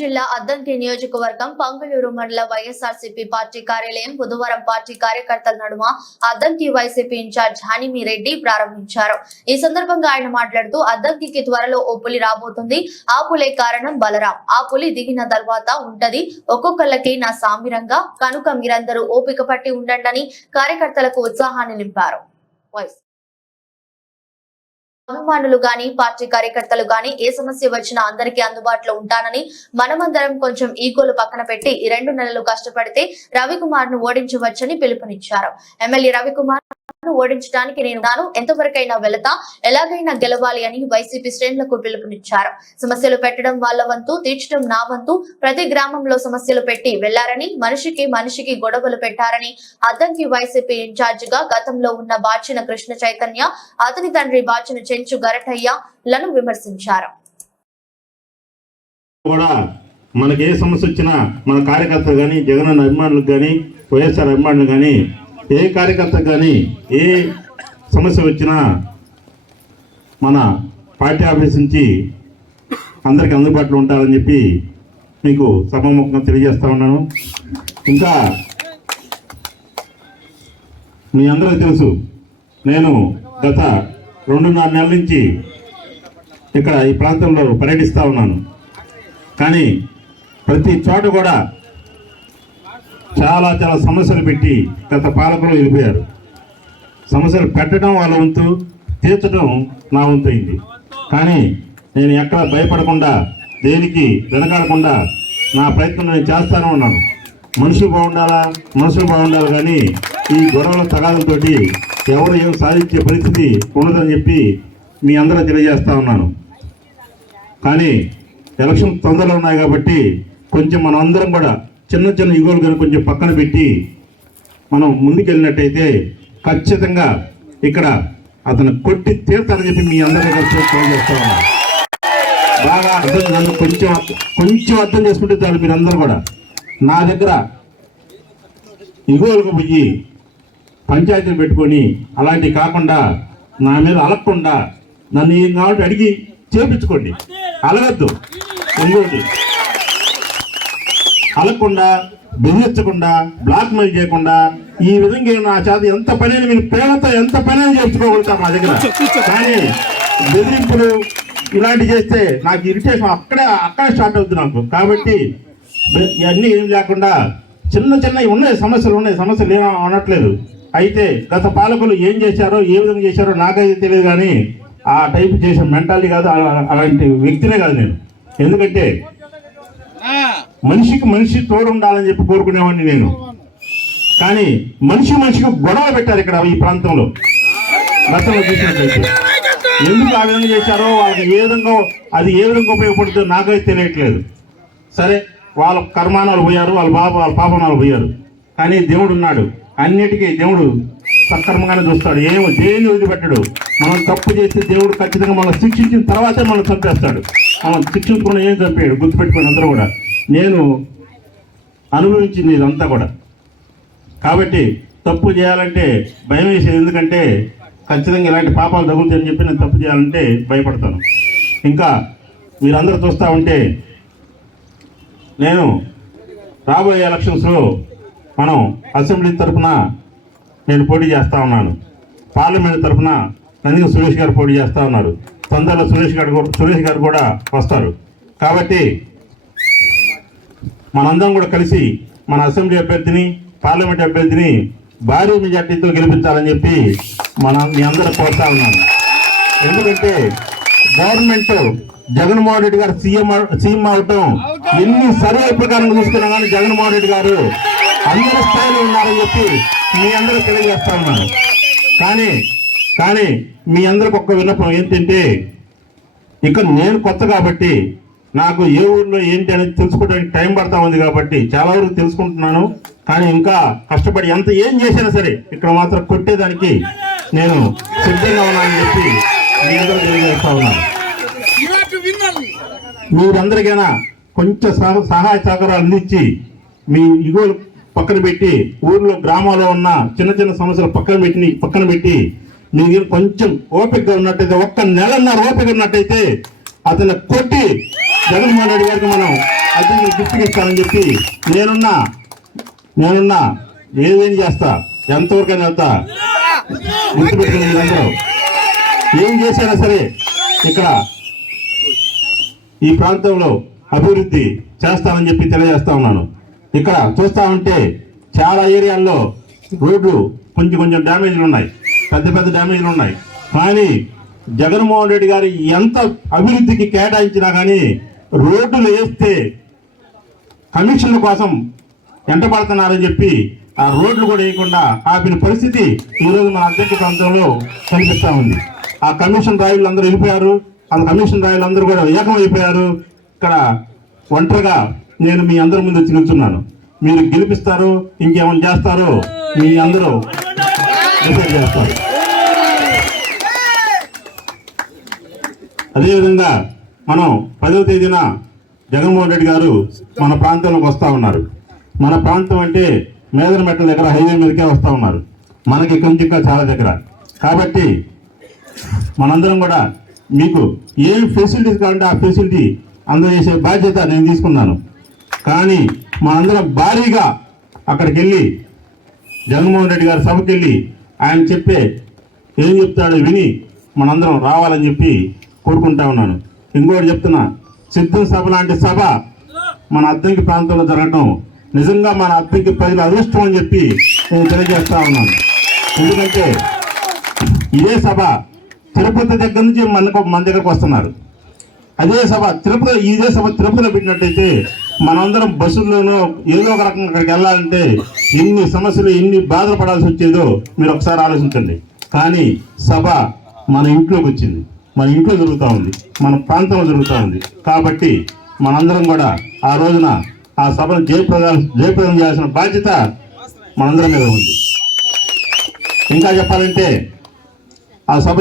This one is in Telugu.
జిల్లా అద్దంకి నియోజకవర్గం పంగులూరు మండల వైఎస్ఆర్సీపీ పార్టీ కార్యాలయం బుధవారం పార్టీ కార్యకర్తల నడుమ అద్దంకి వైసీపీ ఇన్ఛార్జ్ హనీమిరెడ్డి ప్రారంభించారు. ఈ సందర్భంగా ఆయన మాట్లాడుతూ అద్దంకి త్వరలో ఓ పులి రాబోతుంది. ఆ పులే కారణం బలరాం. ఆ పులి దిగిన తర్వాత ఉంటది ఒక్కొక్కళ్ళకి నా సామిరంగా, కనుక మీరందరూ ఓపిక పట్టి ఉండండి కార్యకర్తలకు ఉత్సాహాన్ని నింపారు. అభిమానులు గాని పార్టీ కార్యకర్తలు గాని ఏ సమస్య వచ్చినా అందరికీ అందుబాటులో ఉంటానని, మనమందరం కొంచెం ఈగోలు పక్కన పెట్టి ఈ 2 నెలలు కష్టపడితే రవికుమార్ ను ఓడించవచ్చని పిలుపునిచ్చారు. ఎమ్మెల్యే రవికుమార్ ఓడించడానికి నేను ఎంతవరకైనా వెళతా, ఎలాగైనా గెలవాలి అని వైసీపీ శ్రేణులకు పిలుపునిచ్చారు. సమస్యలు పెట్టడం వాళ్ళ వంతు, తీర్చడం నా వంతు. ప్రతి గ్రామంలో సమస్యలు పెట్టి వెళ్లారని, మనిషికి గొడవలు పెట్టారని అద్దంకి వైసీపీ ఇన్ఛార్జ్ గా గతంలో ఉన్న బాచిన కృష్ణ చైతన్య, అతని తండ్రి బాచిన చెంచు గరటయ్యలను విమర్శించారు. మనకి ఏ సమస్య వచ్చినా మన కార్యకర్తలు కానీ, జగన్ అభిమానులకు కానీ, వైఎస్ఆర్ అభిమానులు కానీ, ఏ కార్యకర్త కానీ ఏ సమస్య వచ్చినా మన పార్టీ ఆఫీస్ నుంచి అందరికి అందుబాటులో ఉంటారని చెప్పి మీకు సభాముఖంగా తెలియజేస్తా ఉన్నాను. ఇంకా మీ అందరికీ తెలుసు, నేను గత 2.5 నెలల నుంచి ఇక్కడ ఈ ప్రాంతంలో పర్యటిస్తూ ఉన్నాను. కానీ ప్రతి చోట కూడా చాలా సమస్యలు పెట్టి గత పాలకులు వెళ్ళిపోయారు. సమస్యలు పెట్టడం వాళ్ళ వంతు, తీర్చడం నా వంతు అయింది. కానీ నేను ఎక్కడ భయపడకుండా, దేనికి వెనకాడకుండా నా ప్రయత్నం నేను చేస్తానే ఉన్నాను. మనుషులు బాగుండాలి కానీ ఈ గొడవల తగాదులతోటి ఎవరు ఏం సాధించే పరిస్థితి ఉండదని చెప్పి మీ అందరూ తెలియజేస్తా ఉన్నాను. కానీ ఎలక్షన్ తొందరలో ఉన్నాయి కాబట్టి కొంచెం మనం అందరం కూడా చిన్న ఈగోలు కానీ కొంచెం పక్కన పెట్టి మనం ముందుకెళ్ళినట్టయితే ఖచ్చితంగా ఇక్కడ అతను కొట్టి తీర్తారని చెప్పి మీ అందరికీ కలిసి తెలియజేస్తా ఉన్నాను. బాగా నన్ను కొంచెం అర్థం చేసుకుంటే చాలు. మీరు అందరూ కూడా నా దగ్గర ఈగోలకు పోయి పంచాయతీలు పెట్టుకొని అలాంటివి కాకుండా, నా మీద అలగకుండా నన్ను ఏం కాబట్టి అడిగి చేపించుకోండి. అలగద్దు, ఇంకోటి అలగకుండా, బెదిరించకుండా, బ్లాక్ మెయిల్ చేయకుండా, ఈ విధంగా నా చేత ఎంత పని మీరు ప్రేమతో ఎంత పని చేర్చుకోగలుగుతాం మా దగ్గర. కానీ బెదిరింపులు ఇలాంటివి చేస్తే నాకు ఇరిటేషన్ అక్కడే స్టార్ట్ అవుతుంది నాకు. కాబట్టి ఇవన్నీ ఏం లేకుండా చిన్నవి ఉన్నాయి, సమస్యలు ఏమో అనట్లేదు. అయితే గత పాలకులు ఏం చేశారో, ఏ విధంగా చేశారో నాకైతే తెలియదు. కానీ ఆ టైప్ చేసే మెంటాలిటీ కాదు, అలాంటి వ్యక్తినే కాదు నేను. ఎందుకంటే మనిషి తోడు ఉండాలని చెప్పి కోరుకునేవాడిని నేను. కానీ మనిషికి గొడవ పెట్టారు ఇక్కడ ఈ ప్రాంతంలో. గతంలో చూసినట్లయితే ఎందుకు ఆ విధంగా చేశారో, వాళ్ళకి అది ఏ విధంగా ఉపయోగపడుతుందో నాకైతే తెలియట్లేదు. సరే, వాళ్ళ కర్మానాలు పోయారు, వాళ్ళ పాపనాలు పోయారు. కానీ దేవుడు ఉన్నాడు, అన్నిటికీ దేవుడు సక్రమంగానే చూస్తాడు. దేని వదిలిపెట్టాడు. మనం తప్పు చేస్తే దేవుడు ఖచ్చితంగా మనం శిక్షించిన తర్వాతే మనం చంపేస్తాడు. మనం శిక్షించుకున్న ఏం చంపాడు గుర్తుపెట్టుకుని అందరూ కూడా. నేను అనుభవించింది ఇదంతా కూడా. కాబట్టి తప్పు చేయాలంటే భయం వేసేది. ఎందుకంటే ఖచ్చితంగా ఇలాంటి పాపాలు తగులుతాయని చెప్పి నేను తప్పు చేయాలంటే భయపడతాను. ఇంకా మీరందరూ చూస్తూ ఉంటే నేను రాబోయే ఎలక్షన్స్లో మనం అసెంబ్లీ తరఫున నేను పోటీ చేస్తూ ఉన్నాను. పార్లమెంట్ తరఫున నందిగం సురేష్ గారు పోటీ చేస్తూ ఉన్నారు. తొందరలో సురేష్ గారు కూడా వస్తారు. కాబట్టి మనందరం కూడా కలిసి మన అసెంబ్లీ అభ్యర్థిని, పార్లమెంట్ అభ్యర్థిని భారీ మెజార్టీతో గెలిపించాలని చెప్పి మీ అందరూ కోరుతా ఉన్నాను. ఎందుకంటే గవర్నమెంట్ జగన్మోహన్ రెడ్డి గారు సీఎం అవటం ఎన్ని సర్వే ప్రకారం చూస్తున్నా కానీ జగన్మోహన్ రెడ్డి గారు అందరి స్థాయిలో ఉన్నారని చెప్పి మీ అందరూ తెలియజేస్తా ఉన్నాను. కానీ మీ అందరికి ఒక్క విన్నపం ఏంటంటే, ఇక నేను కొత్త కాబట్టి నాకు ఏ ఊర్లో ఏంటి అనేది తెలుసుకోవడానికి టైం పడతా ఉంది. కాబట్టి చాలా వరకు తెలుసుకుంటున్నాను. కానీ ఇంకా కష్టపడి ఏం చేసినా సరే ఇక్కడ మాత్రం కొట్టేదానికి నేను సిద్ధంగా ఉన్నానని చెప్పి మీ అందరూ తెలియజేస్తా ఉన్నాను. మీరందరికైనా కొంచెం సహాయ సహకారాలు అందించి మీ ఇగోలు పక్కన పెట్టి ఊర్లో గ్రామాల్లో ఉన్న చిన్న సమస్యలు పక్కన పెట్టి మీరు కొంచెం ఓపికగా ఉన్నట్టయితే, 1 నెలన్నర ఓపిక ఉన్నట్టయితే అతను కొట్టి జగన్మోహన్ రెడ్డి గారికి మనం అద్దెకి గిఫ్ట్కి ఇస్తానని చెప్పి నేనున్నా ఏదేం చేస్తా, ఎంతవరకైనా వెళ్తా. గుర్తుపెట్టుకుని మీరందరూ ఏం చేసినా సరే ఇక్కడ ఈ ప్రాంతంలో అభివృద్ధి చేస్తానని చెప్పి తెలియజేస్తా ఉన్నాను. ఇక్కడ చూస్తా ఉంటే చాలా ఏరియాల్లో రోడ్లు కొంచెం డ్యామేజ్లు ఉన్నాయి, పెద్ద డ్యామేజ్లు ఉన్నాయి. కానీ జగన్మోహన్ రెడ్డి గారు ఎంత అభివృద్ధికి కేటాయించినా కానీ రోడ్డులు వేస్తే కమిషన్ల కోసం ఎంటపడుతున్నారని చెప్పి ఆ రోడ్లు కూడా వేయకుండా ఆపిన పరిస్థితి ఈరోజు మన అద్దెకి ప్రాంతంలో కనిపిస్తూ ఉంది. ఆ కమిషన్ రాయులు అందరూ వెళ్ళిపోయారు, ఆ కమిషన్ రాయులు అందరూ కూడా ఏకమైపోయారు. ఇక్కడ ఒంటరిగా నేను మీ అందరి ముందు వచ్చి నిల్చున్నాను. మీరు గెలిపిస్తారు, ఇంకేమైనా చేస్తారో మీ అందరూ డిసైడ్ చేస్తారు. అదేవిధంగా మనం 10వ తేదీన జగన్మోహన్ రెడ్డి గారు మన ప్రాంతంలోకి వస్తూ ఉన్నారు. మన ప్రాంతం అంటే మేదరమెట్ల దగ్గర హైవే మీదకే వస్తూ ఉన్నారు, మనకి కొంచెం చాలా దగ్గర. కాబట్టి మనందరం కూడా మీకు ఏం ఫెసిలిటీస్ కావాలంటే ఆ ఫెసిలిటీ అందజేసే బాధ్యత నేను తీసుకున్నాను. కానీ మనందరం భారీగా అక్కడికి వెళ్ళి జగన్మోహన్ రెడ్డి గారి సభకి వెళ్ళి ఆయన చెప్పే ఏం చెప్తాడో విని మనందరం రావాలని చెప్పి కోరుకుంటా ఉన్నాను. ఇంకోటి చెప్తున్నా, సిద్ధం సభ లాంటి సభ మన అద్దంకి ప్రాంతంలో జరగటం నిజంగా మన అద్దంకి ప్రజల అదృష్టం అని చెప్పి నేను తెలియజేస్తా ఉన్నాను. ఎందుకంటే ఇదే సభ తిరుపతి దగ్గర నుంచి మన దగ్గరకు వస్తున్నారు. ఇదే సభ తిరుపతిలో పెట్టినట్టయితే మనందరం బస్సుల్లోనూ ఏదో ఒక రకంగా అక్కడికి వెళ్ళాలంటే ఎన్ని సమస్యలు ఎన్ని బాధలు పడాల్సి వచ్చేదో మీరు ఒకసారి ఆలోచించండి. కానీ సభ మన ఇంట్లోకి వచ్చింది, మన ఇంట్లో జరుగుతూ ఉంది, మన ప్రాంతంలో జరుగుతూ ఉంది. కాబట్టి మనందరం కూడా ఆ రోజున ఆ సభను జయప్రదం చేయాల్సిన బాధ్యత మనందరం మీద ఉంది. ఇంకా చెప్పాలంటే ఆ సభ